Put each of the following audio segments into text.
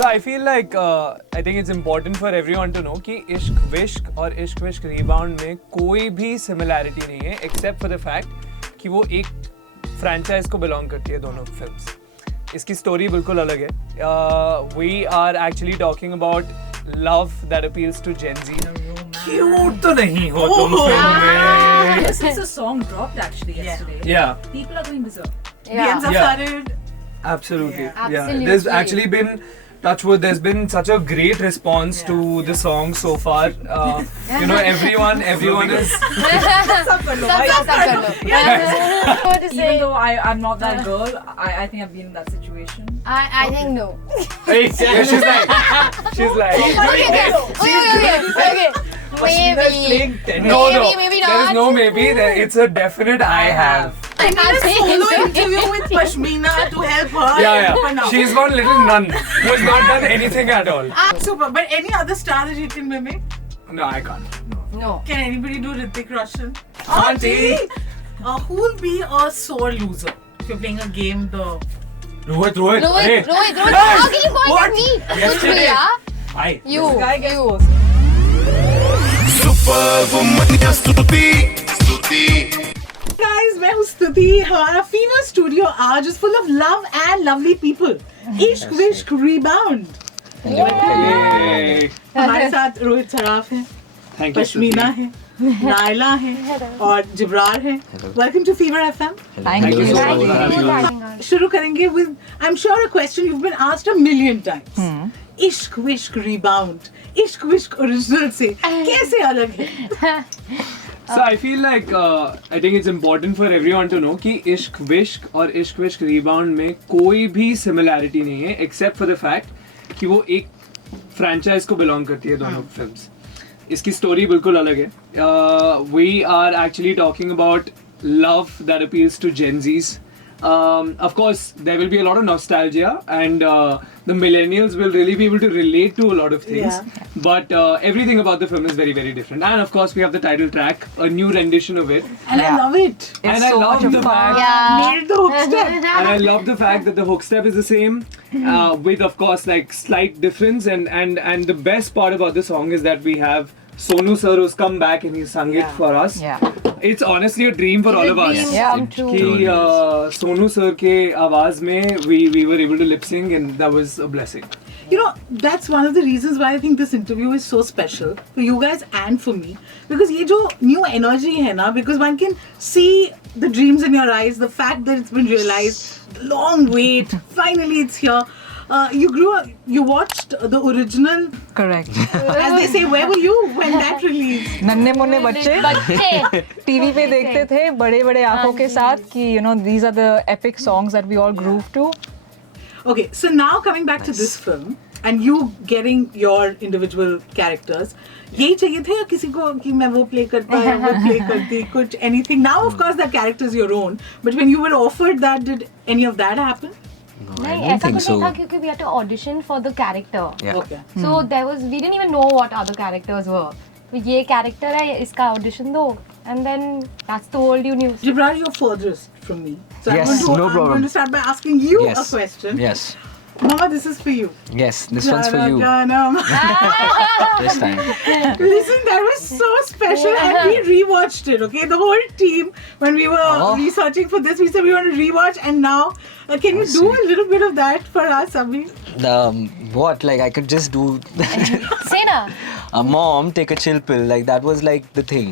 So I feel like I think it's important for everyone to know कि इश्क विश्क और इश्क विश्क रीबाउंड में कोई भी सिमिलैरिटी नहीं है except for the fact कि वो एक फ्रेंचाइज को बिलोंग करती है दोनों फिल्म्स. इसकी स्टोरी बिल्कुल अलग है. We are actually talking about love that appeals to Gen Z. Cute तो नहीं हो तुम फिल्म में. This is a song dropped actually yesterday. Yeah. People are going berserk. Yeah. DMs have Yeah. started. Absolutely. Yeah. Absolutely. There's actually been, touch wood, there's been such a great response to the song so far. You know, everyone is. Sab kar lo, bhai. सब कर लो. What to say? Even though I'm not that girl, I think I've been in that situation. I think no. Hey, she's like. Okay. Maybe. No. Maybe There is not. no maybe. It's a definite I have. I need a solo interview with Pashmina to help her. Yeah. For now. She's one little nun who has not done anything at all. Super. But any other star that you can mimic? No, I can't. No. Can anybody do Hrithik Roshan? Auntie. Who will be a sore loser if you're playing a game? Rohit. Rohit, Hey. how can you point What? at me? Yesterday. Yeah? Hi. You. Guy gets worse. Guys, मैं हूँ स्तुति. हमारा female studio आज is full of love and lovely people. इश्क विश्क rebound. Hey. हमारे साथ रोहित सराफ है, Thank you. Pashmina है, नायला है और जिब्रार है. Welcome to Fever FM. Thank you so much for having us. शुरू करेंगे with I'm sure a question you've been asked a million times. इश्क विश्क रीबाउंड, इश्क विश्क ओरिजिनल से कैसे अलग है? So I feel like I think it's important for everyone to know कि इश्क विश्क और इश्क विश्क रीबाउंड में कोई भी सिमिलैरिटी नहीं है except for the fact कि वो एक फ्रेंचाइज को बिलोंग करती है दोनों फिल्म्स. इसकी स्टोरी बिल्कुल अलग है. We are actually talking about love that appeals to Gen Zs. Of course, there will be a lot of nostalgia, and the millennials will really be able to relate to a lot of things. Yeah. But everything about the film is very, very different. And of course, we have the title track, a new rendition of it. And I love it. And I love the fact. Yeah. Nailed the hook step. And I love the fact that the hook step is the same, with of course like slight difference. And the best part about the song is that we have Sonu sir who's come back and he's sung it for us. Yeah. It's honestly a dream for all of us. Yeah. Come true. कि Sonu sir के आवाज में we were able to lip sync and that was a blessing. You know, that's one of the reasons why I think this interview is so special for you guys and for me. Because ये जो new energy है ना, because one can see the dreams in your eyes, the fact that it's been realized, the long wait, finally it's here. You watched the original, Correct. as they say, where were you when that released? नन्हे मुन्ने बच्चे बच्चे. TV पे देखते थे बड़े बड़े आंखों के साथ कि these are the epic songs that we all groove to. Okay, so now coming back to this film and you getting your individual characters, यही चाहिए थे या किसी को कि मैं वो play करता या वो play करती कुछ anything? Now of course that character is your own, but when you were offered that, did any of that happen? नहीं ऐसा कुछ नहीं था क्योंकि we had to audition for the character. Okay. So there was we didn't even know what other characters were. तो ये character है इसका audition दो and then that's the world you knew. Jibrar, you're furthest from me. So Yes, I'm no going problem. to start by asking you Yes. a question. Yes. Mama, this is for you. Yes, this one's for you Janam. this time. Listen, that was so special and we rewatched it, okay? The whole team, when we were researching for this, we said we want to rewatch and now, can you do a little bit of that for us, Abhi? What? Like I could just do Say ना. a mom take a chill pill. Like that was like the thing.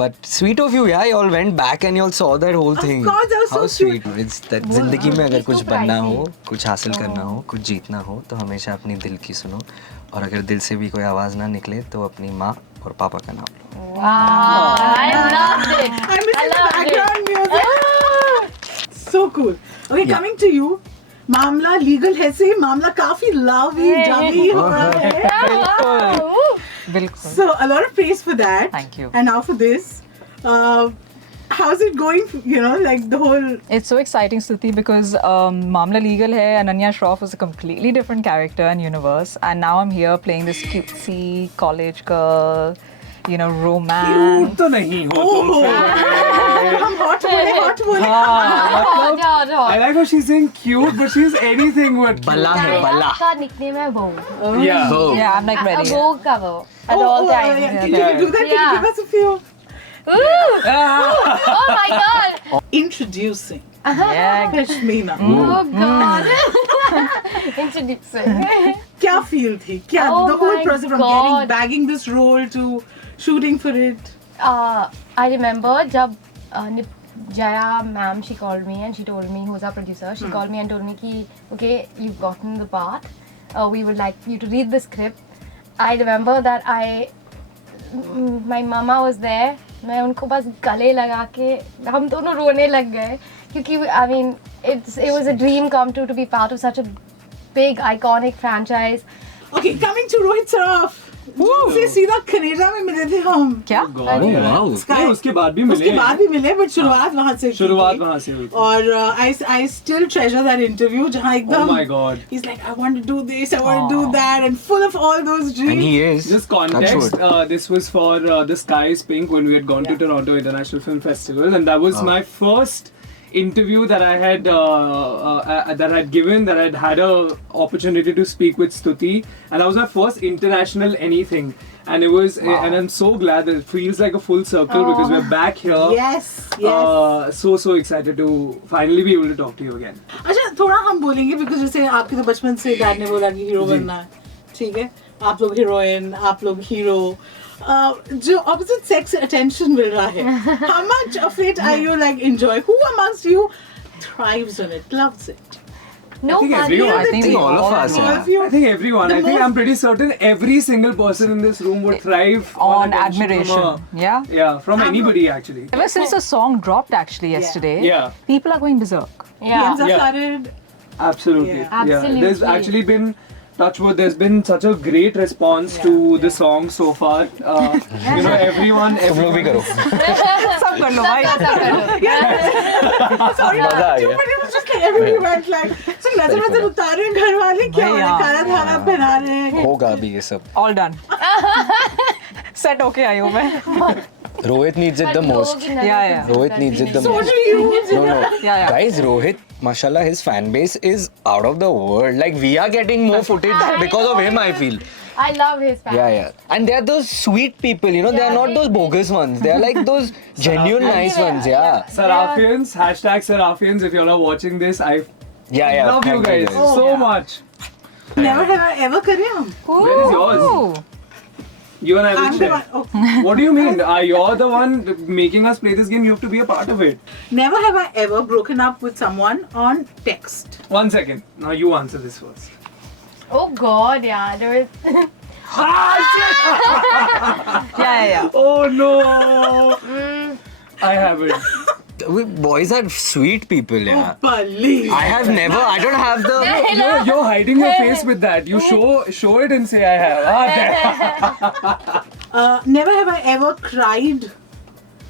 But sweet of you, yeah. You all went back and you all saw that whole thing. course, that was How so cute. sweet. It's that जिंदगी में अगर It's कुछ so बनना pricey. हो, कुछ हासिल करना हो, कुछ जीतना हो, तो हमेशा अपनी दिल की सुनो. और अगर दिल से भी कोई आवाज ना निकले, तो अपनी माँ और पापा का नाम लो. I loved it. I'm missing the loved it. background music. So cool. Okay, Yeah. coming to you. मामला लीगल है से मामला काफी लवी डवी हो रहा है. बिल्कुल. So a lot of praise for that. Thank you. And now for this. How's it going? You know, like the whole. It's so exciting, Stuti, because Mamla Legal hai, Ananya Shroff was a completely different character and universe, and now I'm here playing this cutesy college girl, romance. तो नहीं हो तुम Oh. हम hot बोले. हाँ, जाओ I like how she's saying cute, but she's anything but बल्ला है बल्ला. का निकनेम है वो Yeah. Bo. Yeah, I'm like ready. वो का वो at all times. Yeah. Can you do that? Can you Yeah. give us a few? Oh my god. Introducing Yeah. Pashmina. Oh god. Introducing. क्या feel थी? क्या Oh the whole my process from God. bagging this role to shooting for it? I remember जब Jaya ma'am, she called me and she told me, who's our producer, she called me and told me ki, okay, you've gotten the part. We would like you to read the script. I remember that my mama was there. मैं उनको बस गले लगा के हम दोनों रोने लग गए क्योंकि I mean it was a dream come true to be part of such a big iconic franchise. Okay, coming to Rohit Saraf. से सीधा कनेडा में मिले थे हम. क्या? Oh wow. नहीं, उसके बाद भी मिले. उसके बाद भी मिले, but शुरुआत वहाँ से. शुरुआत वहाँ से हुई थी. और I still treasure that interview जहाँ एकदम. Oh my god. He's like, I want to do this, I want to do that, and full of all those dreams. And he is. Just Touch context, wood. this was for The Sky is Pink when we had gone to Toronto International Film Festival, and that was my first interview that I had that I'd given, that I'd had a opportunity to speak with Stuti, and that was my first international anything, and it was, and I'm so glad that it feels like a full circle because we're back here. Yes, yes. So excited to finally be able to talk to you again. अच्छा थोड़ा हम बोलेंगे because जैसे आपके तो बचपन से dad ने बोला कि हीरो बनना है, ठीक है? आप लोग हीरोइन, आप लोग हीरो. जो opposite sex attention मिल रहा है. How much of it are you like enjoy? Who amongst you thrives on it, loves it? No, I think but everyone. I think all of us. All Yeah. of you? I think everyone. The I think most- I'm pretty certain every single person in this room would thrive On attention admiration. From Yeah. from anybody actually. Ever since the song dropped actually yesterday, Yeah. people are going berserk. yeah. DMs have Yeah. started. Absolutely. Yeah. Absolutely. There's actually been, touch wood, there's been such a great response to the song so far. You know, everyone. तुम लोग भी करो. सब कर लो भाई. Sorry, मजा आ but गया. it was just like everybody went like, so नजर उतारे हैं घर वाले क्या हो रहा है, काला धागा पहना रहे हैं. होगा भी ये सब. All done. Set okay आई हूँ मैं. Rohit needs it the most. Yeah. Rohit needs it the So most. do you. No. Yeah. Guys, Rohit, mashallah, his fan base is out of the world. Like, we are getting more footage because of him, I feel. I love his family. Yeah. And they are those sweet people, you know, they are not those bogus ones. They are like those genuine nice ones, yeah. Sarafians, hashtag Sarafians, if you all are watching this, I Yeah. love you thank guys so much. Never have I ever करे हम. Where is yours? Ooh. You and I will I'm the share. one. Oh. What do you mean? You're the one making us play this game. You have to be a part of it. Never have I ever broken up with someone on text. 1 second. Now you answer this first. Oh god, yeah. There is. Yeah. Oh no! I haven't. We boys are sweet people, yeah. Believe. I have never, I don't have the. You're hiding your face with that. You show it and say I have. There. Never have I ever cried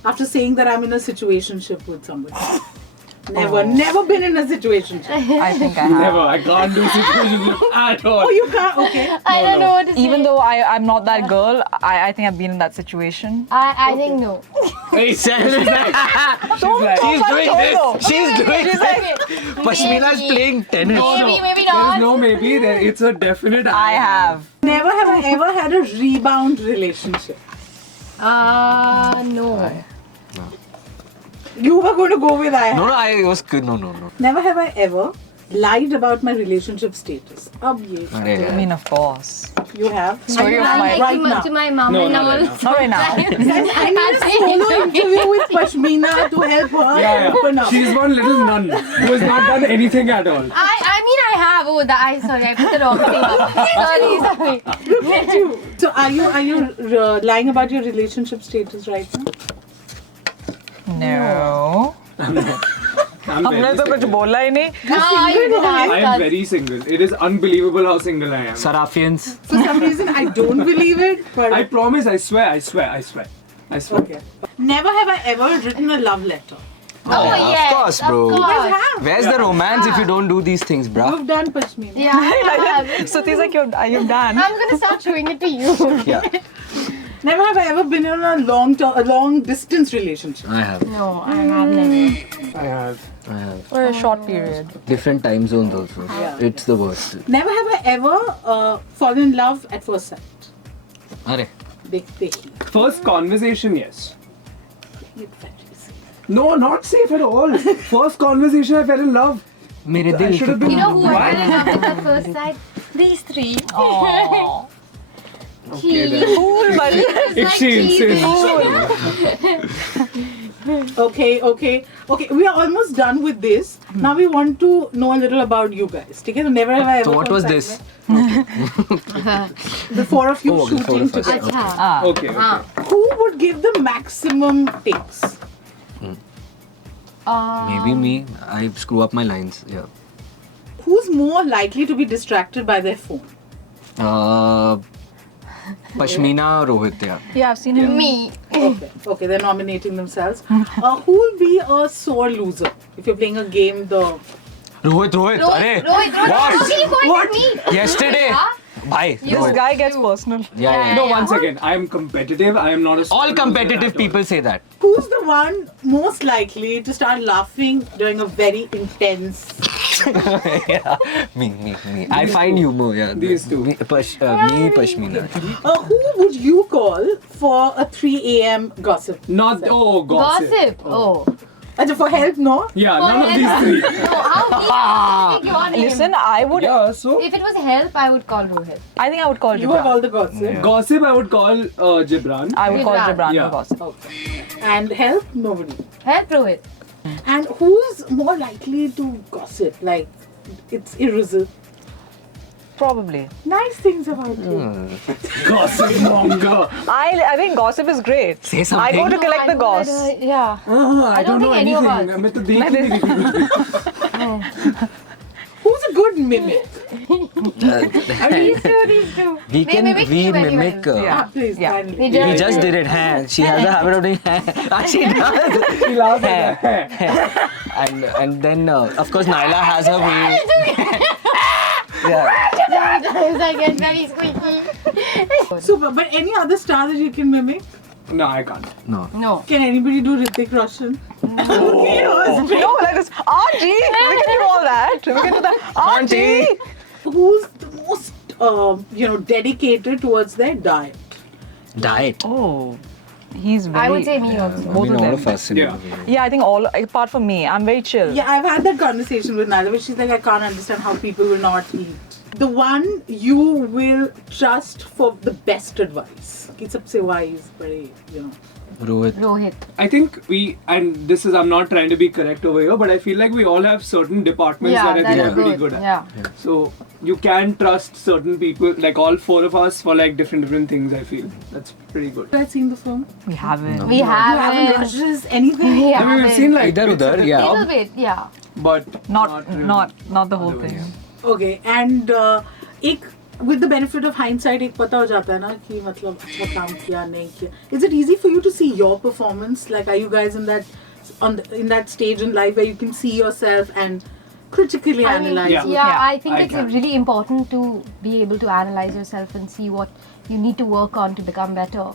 after saying that I'm in a situationship with somebody. Never been in a situationship. I think I have. Never. I can't do situationship at all. Oh, you can't. Okay. I don't know what to say. Even though I'm not that girl, I think I've been in that situation. I think no. Hey, she's like, She's doing this. She's doing She's this. like, Pashmina is playing tennis. Maybe there not. is no maybe. It's a definite. I have. Never have I ever had a rebound relationship. No. You were going to go with I have. No, I was good. No. Never have I ever lied about my relationship status. Ab ye. I mean, of course. You have. Story of I'm my like right now. to my mom No, and not all. right now. Not right now. Guys, I need a solo interview with Pashmina to help her open up. She's one little nun who has not done anything at all. I mean I have. Oh, sorry, I put the wrong thing up. Sorry. Look at you. So are you lying about your relationship status right now? No. I'm हमने very तो कुछ single. बोला ही नहीं. No, you didn't ask I am us. very single. It is unbelievable how single I am. Sarafians. For some reason, I don't believe it. But I promise. I swear. okay. Never have I ever written a love letter. Oh, Yeah, yes. of course, bro. Of You guys course. have. Where's the romance if you don't do these things, bruh? You've done Pashmina. Yeah, I have. So things like you've done. I'm gonna start showing it to you. Yeah. Never have I ever been in a long distance relationship. I have. No, I have never. I have. For a short period. Different time zones also. Yeah. It's the worst. Never have I ever fallen in love at first sight. Arey. Dekhi. First conversation, yes. No, not safe at all. First conversation, I fell in love. मेरे I दिल should have की been. You know who I What? fell in love with at first sight? These three. Aww. Okay, then. Cool, buddy. If she insists. Okay. We are almost done with this. Now we want to know a little about you guys. Okay? So never have I ever. So what was first this? sight. The four of you Oh, the four shooting of us. together. Acha. Okay. Ah. Who would give the maximum takes? Maybe me. I screw up my lines. Yeah. Who's more likely to be distracted by their phone? Pashmina Rohit. Yeah. Yeah, I've seen him. Me. Okay, they're nominating themselves. Who will be a sore loser if you're playing a game? Rohit. Rohit, Arey. Rohit, how can you point What? at me? Yesterday. Yeah. Bhai. You- This guy gets personal. Yeah. No, once again, I am competitive. I am not a. All competitive people say that. Who's the one most likely to start laughing during a very intense? Yeah. Me. I find humor. Yeah. These two. Me, Pashmina. Who would you call for a 3 a.m. gossip? Not. Oh, gossip. Oh. For help, no? Yeah, For none of these help. three. No, how do you your name? Listen, I would. Yeah, so. If it was help, I would call Rohit. I think I would call You have Gibran. all the gossip. Yeah. Gossip, I would call Gibran. I would call Gibran. Gibran Yeah. for gossip. Okay. And help, nobody. Help Rohit. And who's more likely to gossip? Like, it's irresolute. Probably. Nice things about you. Gossip monger. I think gossip is great. Say I something. go to collect the goss. Yeah. I don't know think any of anything. us. मैं तो देख ही नहीं रही। Who's a good mimic? These two. We They can mimic we you very mimic. well. Yeah. Please, Yeah. finally. We just did it. Hai. She has a habit of doing hai. She does. She laughs at that. And then of course Naila has her way. Yeah. Sometimes I get very squeaky. Super. But any other star that you can mimic? No, I can't. No. No. Can anybody do Hrithik Roshan? Okay, No, like this. Auntie, we can do all that. We can do that. Auntie. Who's the most, dedicated towards their diet? Diet. Oh, he's very. I would say me also. Both of them. us. Yeah. Yeah, I think all apart from me, I'm very chill. Yeah, I've had that conversation with Nala, but she's like, I can't understand how people will not eat. The one you will trust for the best advice. It's सबसे wise, very, Rohit. I think and this is, I'm not trying to be correct over here, but I feel like we all have certain departments Yeah, that I that think are are pretty good. good at. Yeah. So you can trust certain people, like all four of us, for like different things. I feel that's pretty good. Have you seen the film? We haven't. We You haven't haven't. watched this, anything? We I mean, we've seen like Idhar bits udhar, and yeah. Little bit, yeah. but Not really. the whole Otherwise. thing. Okay, and with the benefit of hindsight, एक पता हो जाता है ना कि मतलब अच्छा काम किया नहीं किया. Is it easy for you to see your performance? Like, are you guys in that stage in life where you can see yourself and critically I mean, analyze? Yeah. yeah, I think I it's can. really important to be able to analyze yourself and see what you need to work on to become better.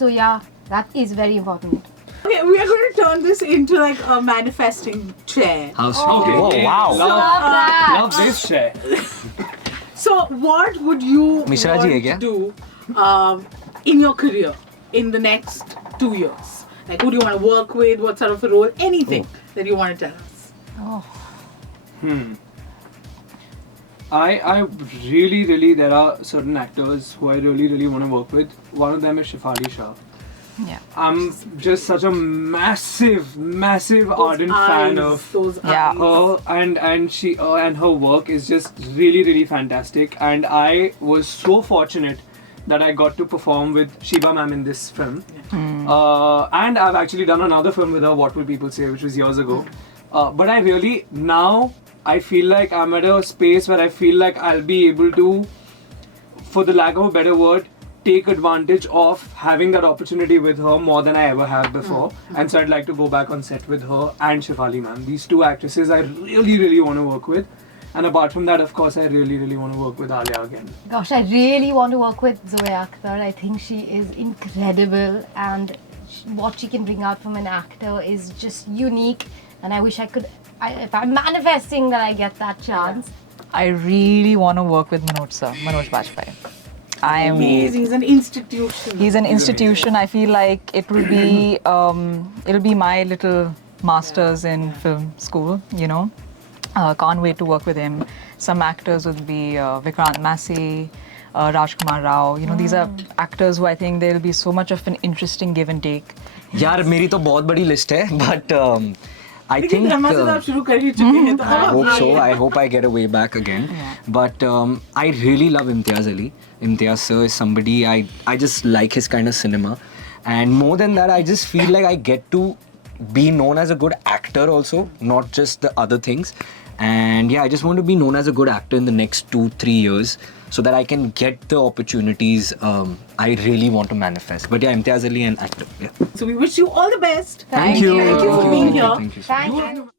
So yeah, that is very important. Okay, we are going to turn this into like a manifesting chair. How Okay. Oh, wow. Love, that. love this share. So, what would you Mishra ji hai want kya? to do in your career in the next 2 years? Like, who do you want to work with? What sort of a role? Anything that you want to tell us. I really, there are certain actors who I really want to work with. One of them is Shefali Shah. Yeah. I'm just such a massive ardent fan of those Yeah. eyes. her, and she and her work is just really fantastic. And I was so fortunate that I got to perform with Shiba ma'am in this film. And I've actually done another film with her, What Will People Say, which was years ago. But I really, now I feel like I'm at a space where I feel like I'll be able to, for the lack of a better word, take advantage of having that opportunity with her more than I ever have before. And so I'd like to go back on set with her and Shefali ma'am. These two actresses I really want to work with. And apart from that, of course, I really want to work with Alia again. Gosh, I really want to work with Zoe Akhtar. I think she is incredible, and what she can bring out from an actor is just unique. And I wish I could. If I'm manifesting that I get that chance. I really want to work with Manoj Bajpayee. He's an institution. He's an institution. I feel like it will be it'll be my little masters in film school. You know, can't wait to work with him. Some actors would be Vikrant Massey, Rajkumar Rao. You know, these are actors who I think there'll be so much of an interesting give and take. यार मेरी तो बहुत बड़ी list है, but I लेकिन think drama से तो आप शुरू कर ही चुके हैं, तो I अब hope आप- so. I hope I get a way back again. But I really love Imtiaz Ali. Imtiaz sir is somebody I just like his kind of cinema, and more than that, I just feel like I get to be known as a good actor also, not just the other things. And yeah, I just want to be known as a good actor in the next 2-3 years, so that I can get the opportunities I really want to manifest. But yeah, Imtiaz Ali, an actor. Yeah. So we wish you all the best. Thank you. Thank you for being here. Thank you. Thank you.